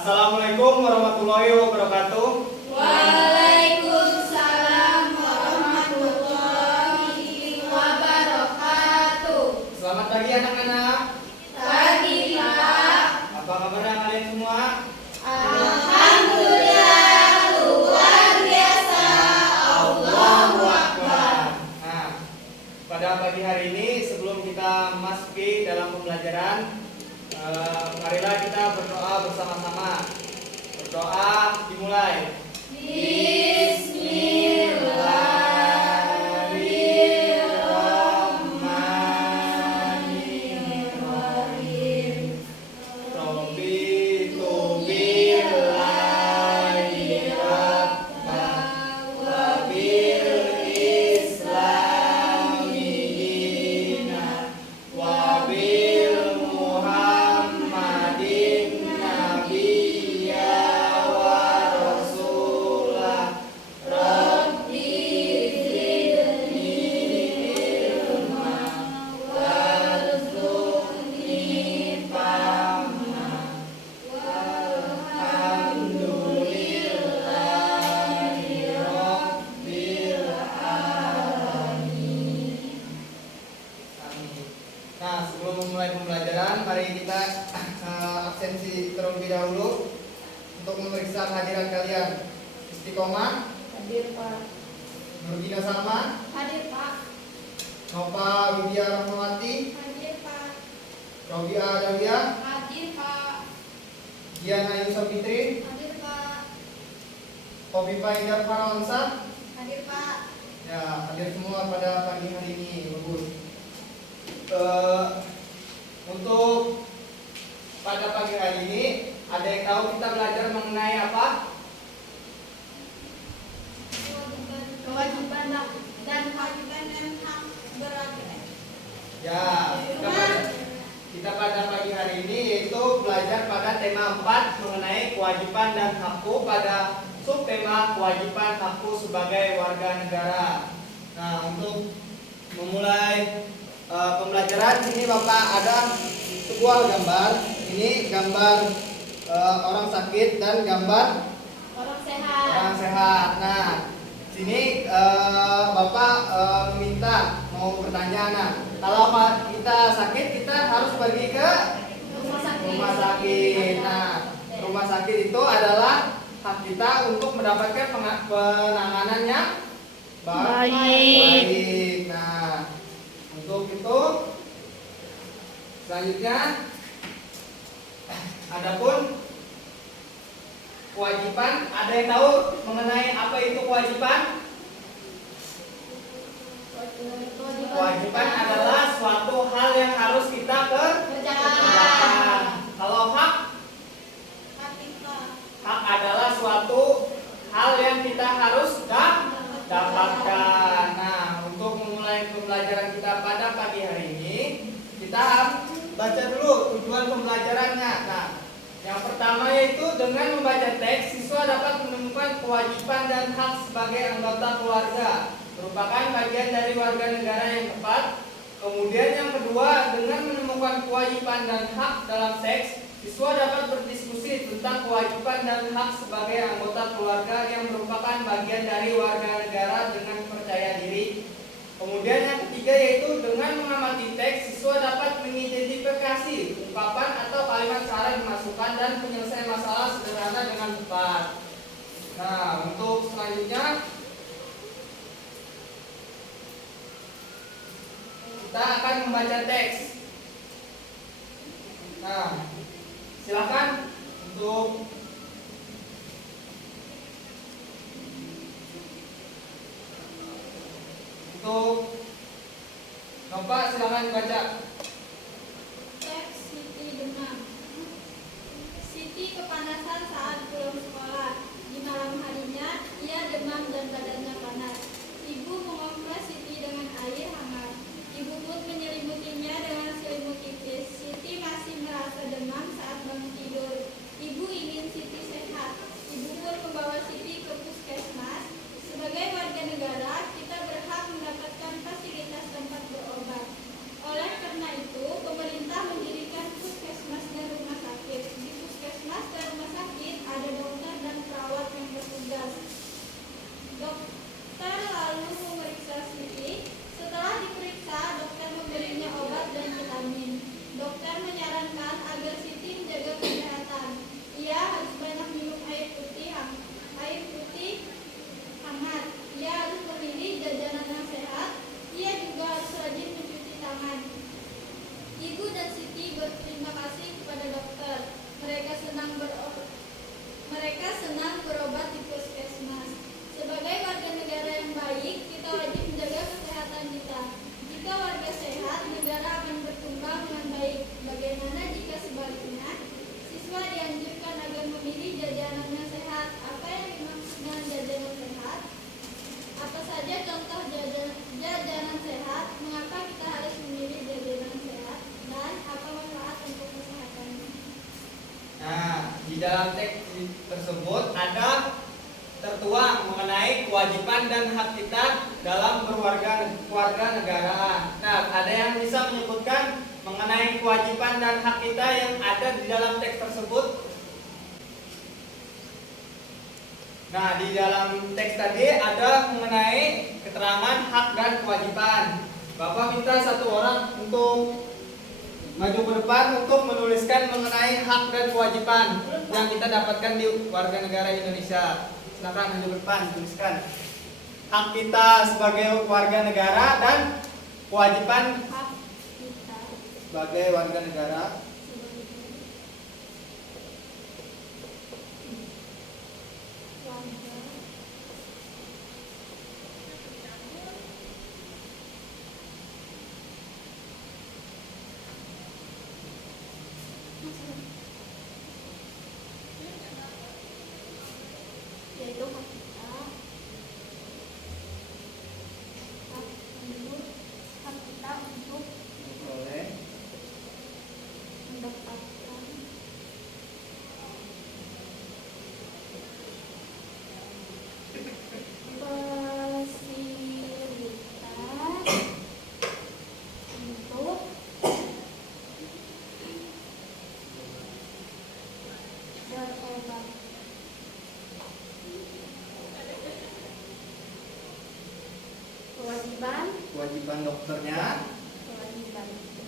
Assalamualaikum warahmatullahi wabarakatuh. Waalaikumsalam warahmatullahi wabarakatuh. Selamat pagi anak-anak. Pagi, Pak. Apa kabarnya kalian semua? Alhamdulillah, luar biasa. Allahu Akbar. Nah, pada pagi hari ini sebelum kita memasuki dalam pembelajaran, marilah kita berdoa bersama-sama. Berdoa dimulai. Bismillahirrahmanirrahim. Raditu billahi rabban wa bil islami dinan wa bil muhammadin nabiyya wa rasulah. Rabbi zidni ilma warzuqni fahma walhamdulillahi rabbil alamin. Nah, sebelum memulai pembelajaran, mari kita absensi terlebih dahulu untuk memeriksa kehadiran kalian. Istiqomah, Hadir, Pak. Nurgina Salma, Hadir, Pak. Nova Widya Rahmawati, Hadir, Pak. Robia Dawiyah, Hadir, Pak. Dian Ayu Sabitri, Hadir, Pak. Kofifa Indah Farawansa. Hadir, Pak. Ya, hadir semua pada pagi hari ini. Bagus. Untuk pada pagi hari ini, ada yang tahu kita belajar mengenai apa? Kewajiban dan kewajiban dan hak beragama. Ya, kita pada pagi hari ini yaitu belajar pada tema 4 mengenai kewajiban dan hakku pada subtema kewajiban hakku sebagai warga negara. Nah, untuk memulai pembelajaran sini Bapak ada sebuah gambar. Ini gambar orang sakit dan gambar Orang sehat. orang sehat. Nah, sini Bapak meminta mau bertanya. Nah, kalau kita sakit kita harus pergi ke Rumah sakit. rumah sakit. Nah, rumah sakit itu adalah hak kita untuk mendapatkan penanganan yang baik. Nah, untuk itu selanjutnya adapun kewajiban, ada yang tahu mengenai apa itu kewajiban? Kewajiban adalah suatu hal yang harus kita kerjakan. Kalau hak adalah suatu hal yang kita harus dapatkan. Nah, untuk memulai pembelajaran kita pada pagi hari ini, kita baca dulu tujuan pembelajarannya. Nah, yang pertama yaitu dengan membaca teks, siswa dapat menemukan kewajiban dan hak sebagai anggota keluarga, merupakan bagian dari warga negara yang tepat. Kemudian yang kedua, dengan menemukan kewajiban dan hak dalam teks, siswa dapat berdiskusi tentang kewajiban dan hak sebagai anggota keluarga yang merupakan bagian dari warga negara dengan percaya diri. Kemudian yang ketiga yaitu dengan mengamati teks, siswa dapat mengidentifikasi ungkapan atau kalimat salah dimasukkan dan penyelesaian masalah sederhana dengan tepat. Nah, untuk selanjutnya kita akan membaca teks. Nah, silakan untuk Nova, silakan dibaca. Teks Siti demam. Siti kepanasan saat pulang sekolah. Di malam harinya, ia demam dan badannya panas. Ibu mengompres Siti dengan air hangat. Ibu pun menyelimutinya dengan selimut tipis. Siti masih merasa demam saat bangun tidur. Ibu ingin Siti sehat. Ibu pun membawa Siti ke puskesmas. Sebagai warga negara, kita berhak mendapatkan fasilitas tempat berobat. Oleh karena dalam teks tersebut ada tertuang mengenai kewajiban dan hak kita dalam berwarga negaraan. Nah, ada yang bisa menyebutkan mengenai kewajiban dan hak kita yang ada di dalam teks tersebut? Nah, di dalam teks tadi ada mengenai keterangan hak dan kewajiban. Bapak minta satu orang untuk maju ke depan untuk menuliskan mengenai hak dan kewajiban yang kita dapatkan di warga negara Indonesia. Silakan maju ke depan, tuliskan hak kita sebagai warga negara dan kewajiban hak kita sebagai warga negara. warga yaitu hak kita untuk Boleh. mendapatkan fasilitas untuk berobat. Kewajiban dokternya. Kewajiban dokter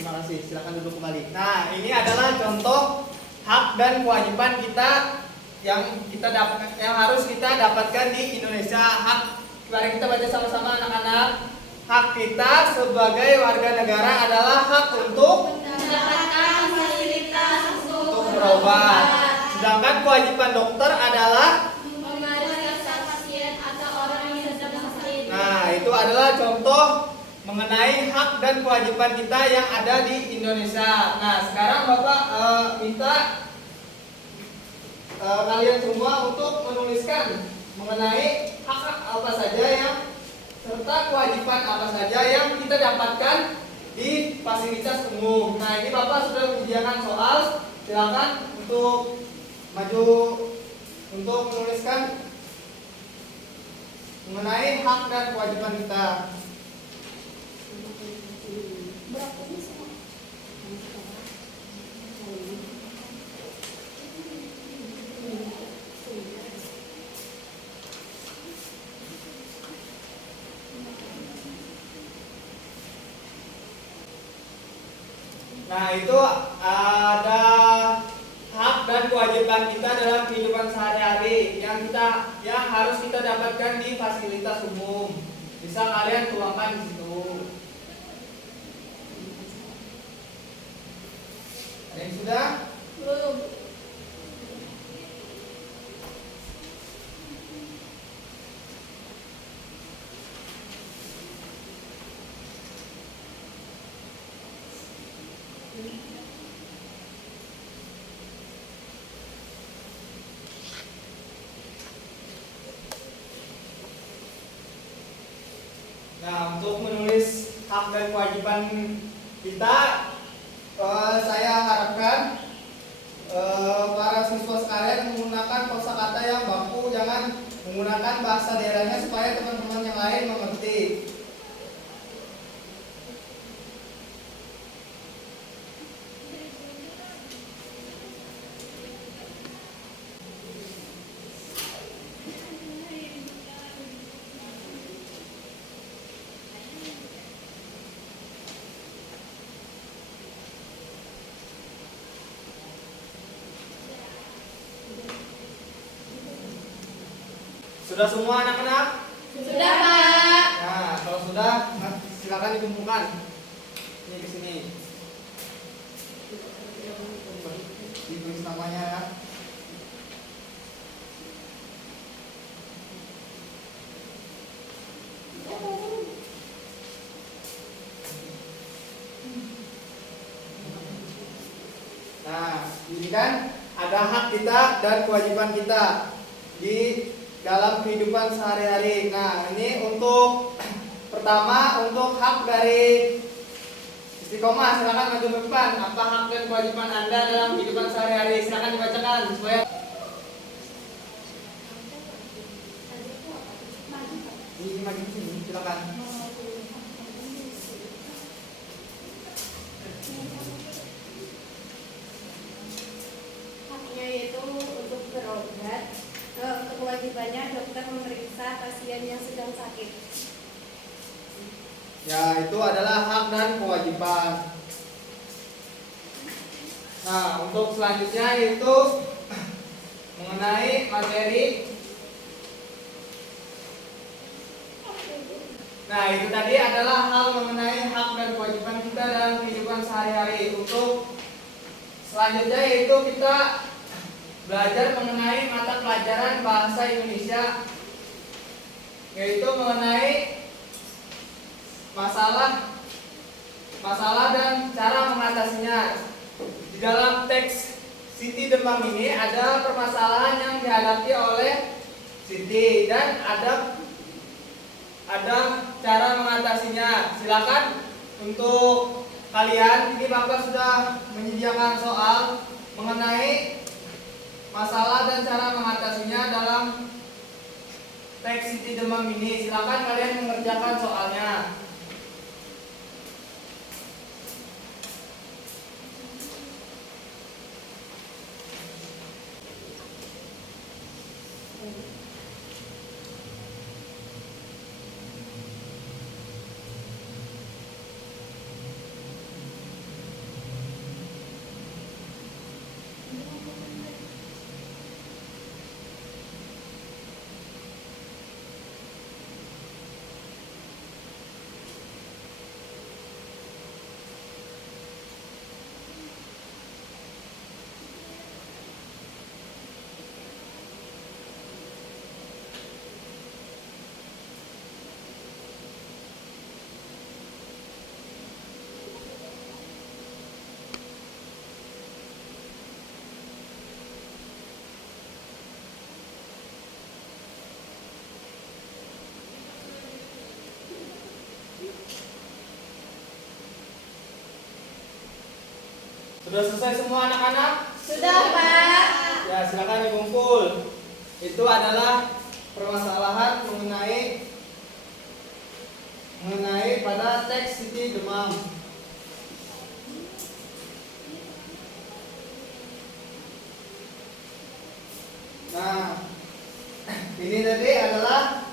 Terima kasih, silakan duduk kembali. Nah, ini adalah contoh hak dan kewajiban kita yang harus kita dapatkan di Indonesia. Hak, mari kita baca sama-sama anak-anak. Hak kita sebagai warga negara adalah hak untuk mendapatkan fasilitas untuk berobat. Sedangkan kewajiban dokter adalah memeriksa pasien atau orang yang sedang sakit. nah, itu adalah contoh mengenai hak dan kewajiban kita yang ada di Indonesia. Nah, sekarang Bapak minta kalian semua untuk menuliskan mengenai hak apa saja yang serta kewajiban apa saja yang kita dapatkan di fasilitas umum. Nah, ini Bapak sudah menyediakan soal. Silakan untuk maju untuk menuliskan mengenai hak dan kewajiban kita. Nah, itu ada hak dan kewajiban kita dalam kehidupan sehari-hari yang harus kita dapatkan di fasilitas umum. Bisa kalian tuangkan di situ. Ada yang sudah? Belum. Nah, untuk menulis hak dan kewajiban kita, saya harapkan para siswa sekalian menggunakan kosakata yang baku, jangan menggunakan bahasa daerahnya supaya teman-teman yang lain mengerti. Sudah semua anak-anak? Sudah, Pak. Nah, kalau sudah, silakan dikumpulkan. Ini ke sini. ditulis namanya ya. Nah, ini kan ada hak kita dan kewajiban kita di dalam kehidupan sehari-hari. Nah, ini untuk pertama untuk hak dari istiqomah, silakan maju ke depan. Apa hak dan kewajiban Anda dalam kehidupan sehari-hari? Silakan dibacakan supaya ini maju ke sini, silakan. Haknya yaitu untuk berobat. Kewajibannya dokter memeriksa pasien yang sedang sakit. Ya, itu adalah hak dan kewajiban. Nah, untuk selanjutnya itu mengenai materi. Nah, itu tadi adalah hal mengenai hak dan kewajiban kita dalam kehidupan sehari-hari. Untuk selanjutnya yaitu kita belajar mengenai mata pelajaran bahasa Indonesia, yaitu mengenai masalah dan cara mengatasinya. Di dalam teks Siti Demam ini ada permasalahan yang dihadapi oleh Siti dan ada cara mengatasinya. Silakan untuk kalian, ini Bapak sudah menyediakan soal mengenai masalah dan cara mengatasinya dalam teks Siti Demam ini. Silakan kalian mengerjakan soalnya. Sudah selesai semua anak-anak? Sudah, Pak. Ya, silakan dikumpul. Itu adalah permasalahan mengenai pada teks Siti Demam. Nah, ini tadi adalah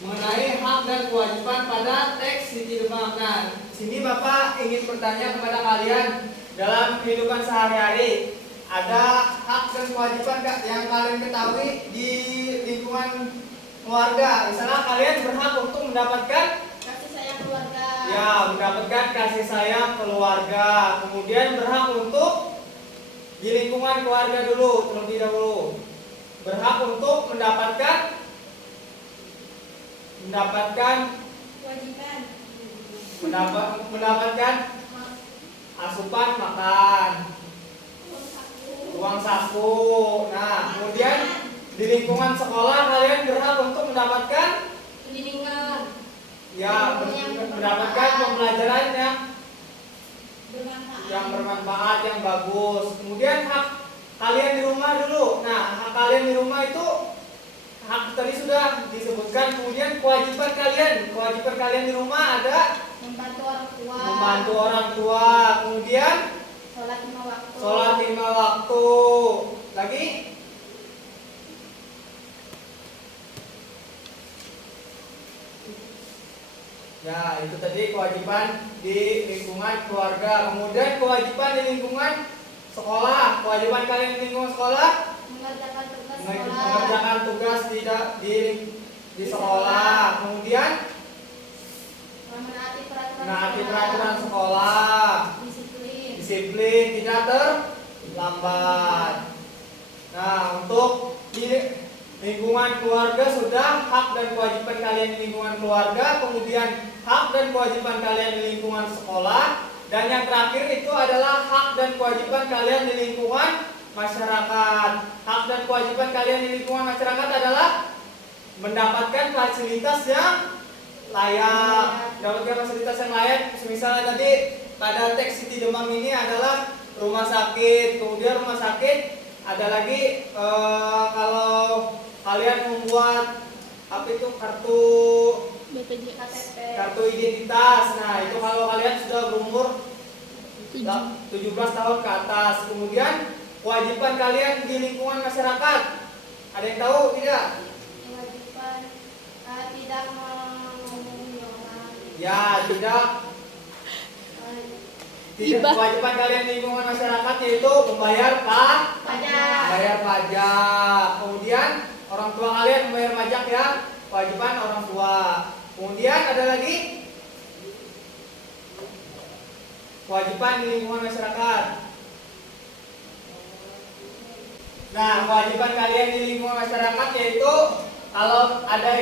mengenai hak dan kewajiban pada teks Siti Demam. Nah, sini Bapak ingin bertanya kepada kalian, dalam kehidupan sehari-hari ada hak dan kewajiban yang kalian ketahui di lingkungan keluarga. Misalnya kalian berhak untuk mendapatkan Kasih sayang keluarga. ya, mendapatkan kasih sayang keluarga. Kemudian berhak untuk di lingkungan keluarga dulu terlebih dahulu. Berhak untuk mendapatkan Kewajiban. asupan makan, uang saku. Nah, kemudian di lingkungan sekolah kalian berhak untuk mendapatkan Pendidikan. ya, mendapatkan pembelajaran Bermanfaat. yang bermanfaat, yang bagus. Kemudian hak kalian di rumah dulu. Nah, hak kalian di rumah itu hak tadi sudah disebutkan. Kemudian kewajiban kalian di rumah ada membantu orang tua. Kemudian sholat 5 waktu. Lagi ya, itu tadi kewajiban di lingkungan keluarga. Kemudian kewajiban di lingkungan sekolah. Kewajiban kalian di lingkungan sekolah mengerjakan tugas di sekolah. Kemudian menaati peraturan sekolah, disiplin, tidak lambat. Nah, untuk di lingkungan keluarga sudah hak dan kewajiban kalian di lingkungan keluarga, kemudian hak dan kewajiban kalian di lingkungan sekolah, dan yang terakhir itu adalah hak dan kewajiban kalian di lingkungan masyarakat. Hak dan kewajiban kalian di lingkungan masyarakat adalah mendapatkan fasilitas yang layak. Mendapatkan fasilitas yang layak, misalnya tadi pada teks City Demam ini adalah rumah sakit. Kemudian rumah sakit ada lagi kalau kalian membuat apa itu BPJS. kartu identitas. Nah, itu kalau kalian sudah berumur 17 tahun ke atas. Kemudian kewajiban kalian di lingkungan masyarakat. Ada yang tahu tidak? Kewajiban tidak mengumumi orang. Ya, tidak. Hibah. Kewajiban kalian di lingkungan masyarakat yaitu membayar Pajak. membayar pajak. Kemudian orang tua kalian membayar pajak ya, kewajiban orang tua. Kemudian ada lagi kewajiban di lingkungan masyarakat. Nah, kewajiban kalian di lingkungan masyarakat yaitu kalau ada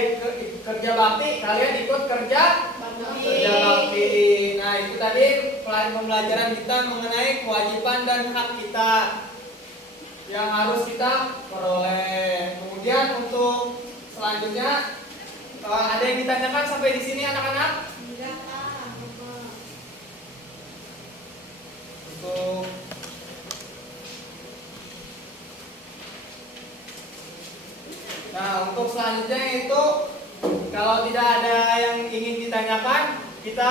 kerja bakti, kalian ikut kerja bakti. Nah, itu tadi pembelajaran kita mengenai kewajiban dan hak kita yang harus kita peroleh. Kemudian untuk selanjutnya ada yang ditanyakan sampai di sini anak-anak? Enggak, Kak. Untuk Nah, untuk selanjutnya itu kalau tidak ada yang ingin ditanyakan, kita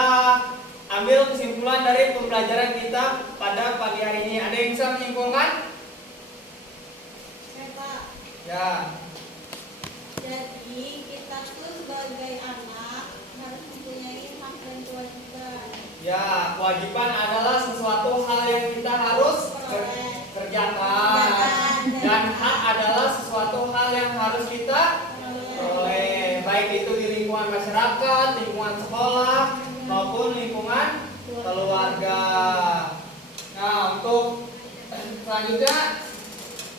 ambil kesimpulan dari pembelajaran kita pada pagi hari ini. Ada yang bisa menyimpulkan? Saya, Pak. Ya. Jadi kita tuh sebagai anak harus mempunyai hak dan kewajiban. Ya, kewajiban adalah sesuatu hal yang kita harus kerjakan. Dan hak adalah sesuatu hal yang harus kita peroleh, baik itu di lingkungan masyarakat, lingkungan sekolah, maupun lingkungan keluarga. Nah, untuk selanjutnya,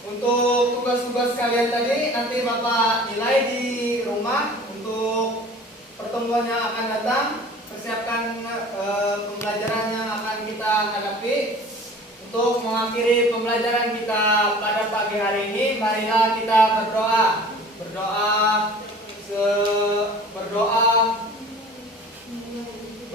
untuk tugas-tugas kalian tadi nanti Bapak nilai di rumah untuk pertemuan yang akan datang. Persiapkan pembelajaran yang akan kita hadapi. Untuk mengakhiri pembelajaran kita pada pagi hari ini, marilah kita berdoa.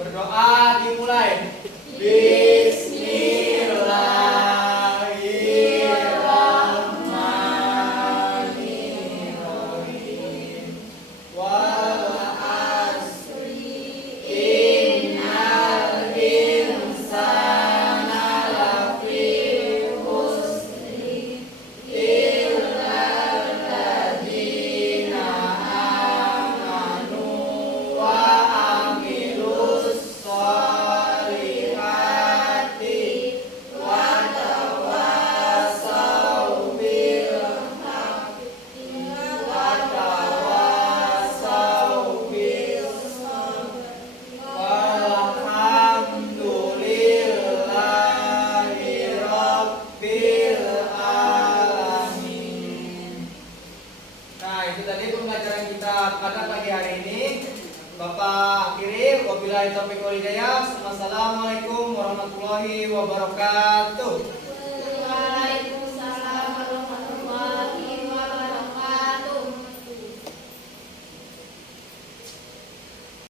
Berdoa dimulai. Bismillahirrahmanirrahim. Wal asri innal insana lafi khusri illa alladzina amanu wa amilus sholihati wa tawassaw bil haqqi wa tawassaw bis sabri walhamdulillahi rabbil alamin. Nah, itu tadi pembelajaran kita pada pagi hari ini. Bapak akhiri, wabillahi taufiq wal hidayah. Wassalamualaikum warahmatullahi wabarakatuh.